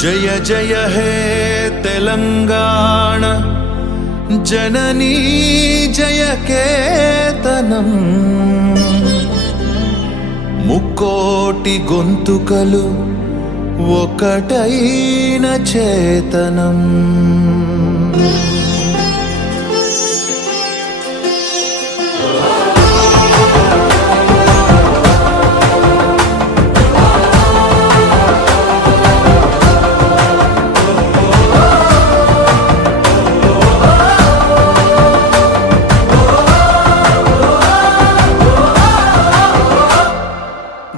జయ జయ హే తెలంగాణ జననీ జయ కేతనం ముక్కోటి గొంతుకలు ఒకటైన చేతనం.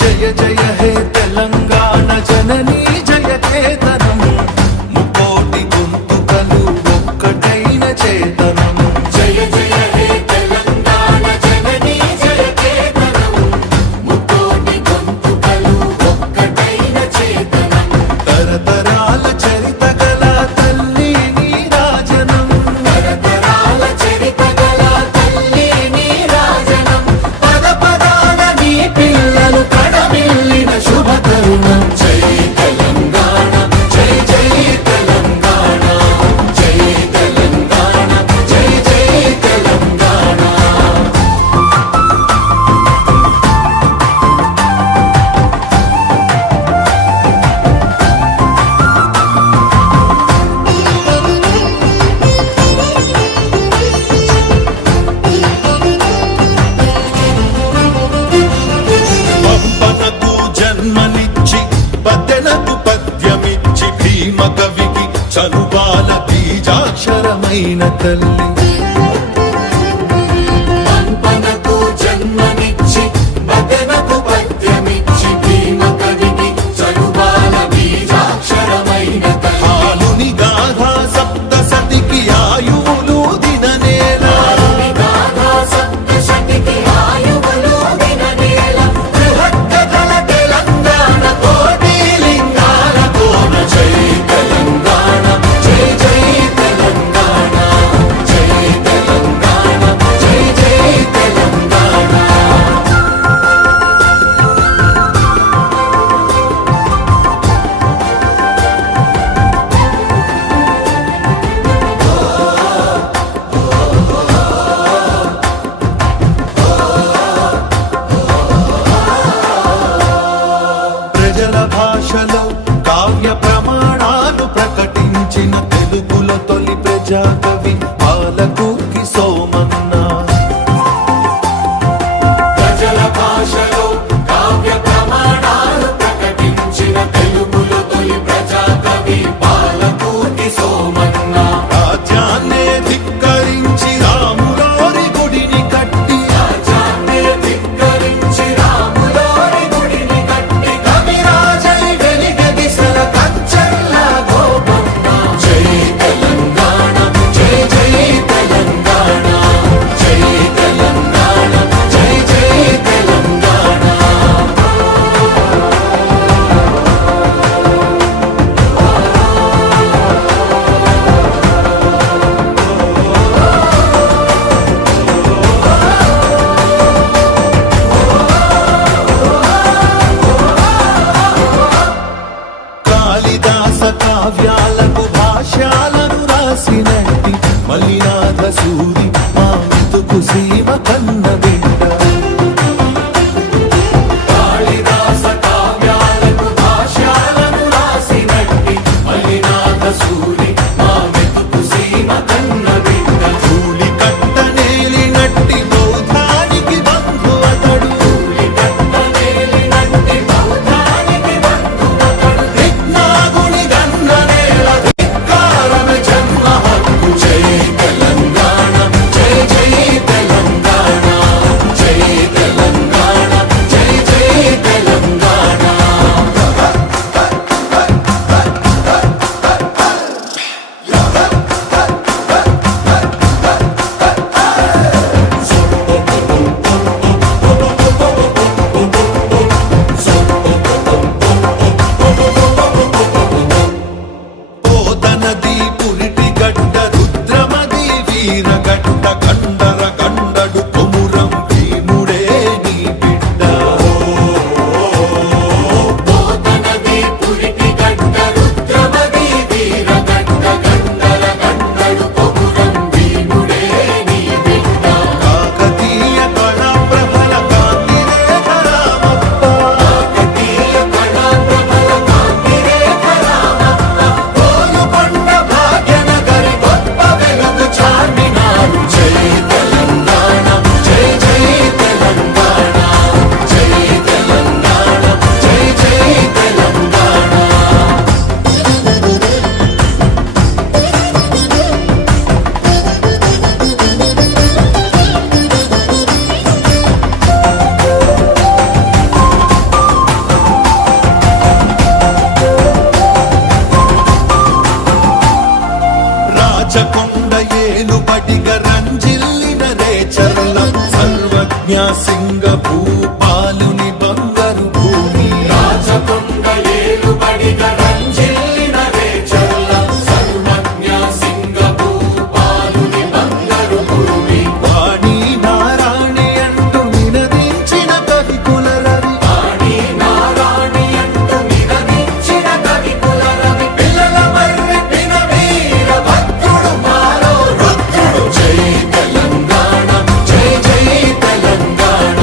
జయ జయ హే తెలంగాణ జననీ జయ కేతనం ముకోటి గొంతుకలు ఒక్కటైన చేతనం. జయ జయ హే తెలంగాణ జననీ జయ కేతనం ముకోటి గొంతుకలు ఒక్కటైన చేతనం. తరతరాల చరిత గల తల్లి నీరాజనం, తరతరాల చరిత గల తల్లి నీరాజనం. పద పదాన నీ పిల్లలు కడమిల్లిన శుభ తరుణం. జై తెలంగాణ జై జై తెలంగాణ జై తెలంగాణ జై జై తెలంగాణ. పంపనకు జన్మనిచ్చి పద్దెనకు పద్యమిచ్చి భీమ కవికి చనుబాల బీజాక్షరమైన తల్లి. పంపనకు జన్మనిచ్చి బదనకు పద్యమిచ్చి భీమ కవికి చనుబాల బీజాక్షరమైన తల్లి. హాలుని గాథా సప్తసతికి ఆయువులు దిననేల, గాథా సప్తశతికి ఆయువులు దిననేల. బృహత్కథల తెలంగాణ కోటి లింగాల కోన. జై తెలంగాణ జై జై తెలంగాణ జై తెలంగాణ జై జై తెలంగాణ. ప్రజల భాషలో కావ్య ప్రమాణాలు ప్రకటించిన తెలుగులో తొలి ప్రజాకవి పాలకుర్తి సోమన్న. ప్రజల భాషలో కావ్య ప్రమాణాలు ప్రకటించిన తెలుగులో తొలి ప్రజాకవి పాలకుర్తి సోమన్న. రాజ్యాన్నే ధిక్కరించి రాములోరి గుడిని కట్టి, రాజ్యాన్నే ధిక్కరించి రాములోరి గుడిని కట్టి కవిరాజై వెలిగె దిశల కంచెల్ల గోపన్న. జై తెలంగాణ జై గంట గండర గండడు కొమురం భీముడే నీ బిడ్డ పోతనది పురిటి గడ్డ రుద్రమది వీరగడ్డ గండల గండడు కొమురం భీముడే నీ బిడ్డ కాకతీయ కళా ప్రబల కాంతి రేఖ రామప్ప కాకతీయ కళా ప్రబల కాంతి రేఖ రామప్ప గోలుకొండ భాగ్యనగరి గొప్ప వెలుగు చార్మినారు జై తెలంగాణ జై జై తెలంగాణ జై తెలంగాణ జై జై తెలంగాణ రాచకొండ ఏలుబడిగ రంజిల్లిన రేచర్ల సర్వజ్ఞ సింగ భూపాలుని బంగారు భూమి రాచకొండ ఏలుబడిగ రంజిల్లిన రేచర్ల సర్వజ్ఞ సింగభూపాలుని బంగారు భూమి వాణి నారాణి అంటూ నినదించిన కవికుల రవి వాణి నారాణి అంటూ నినదించిన కవికుల రవి పిల్లల మర్రి పిన వీర భద్రుడు మారో రుద్రుడు జై తెలంగాణ జై జై తెలంగాణ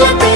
కవుల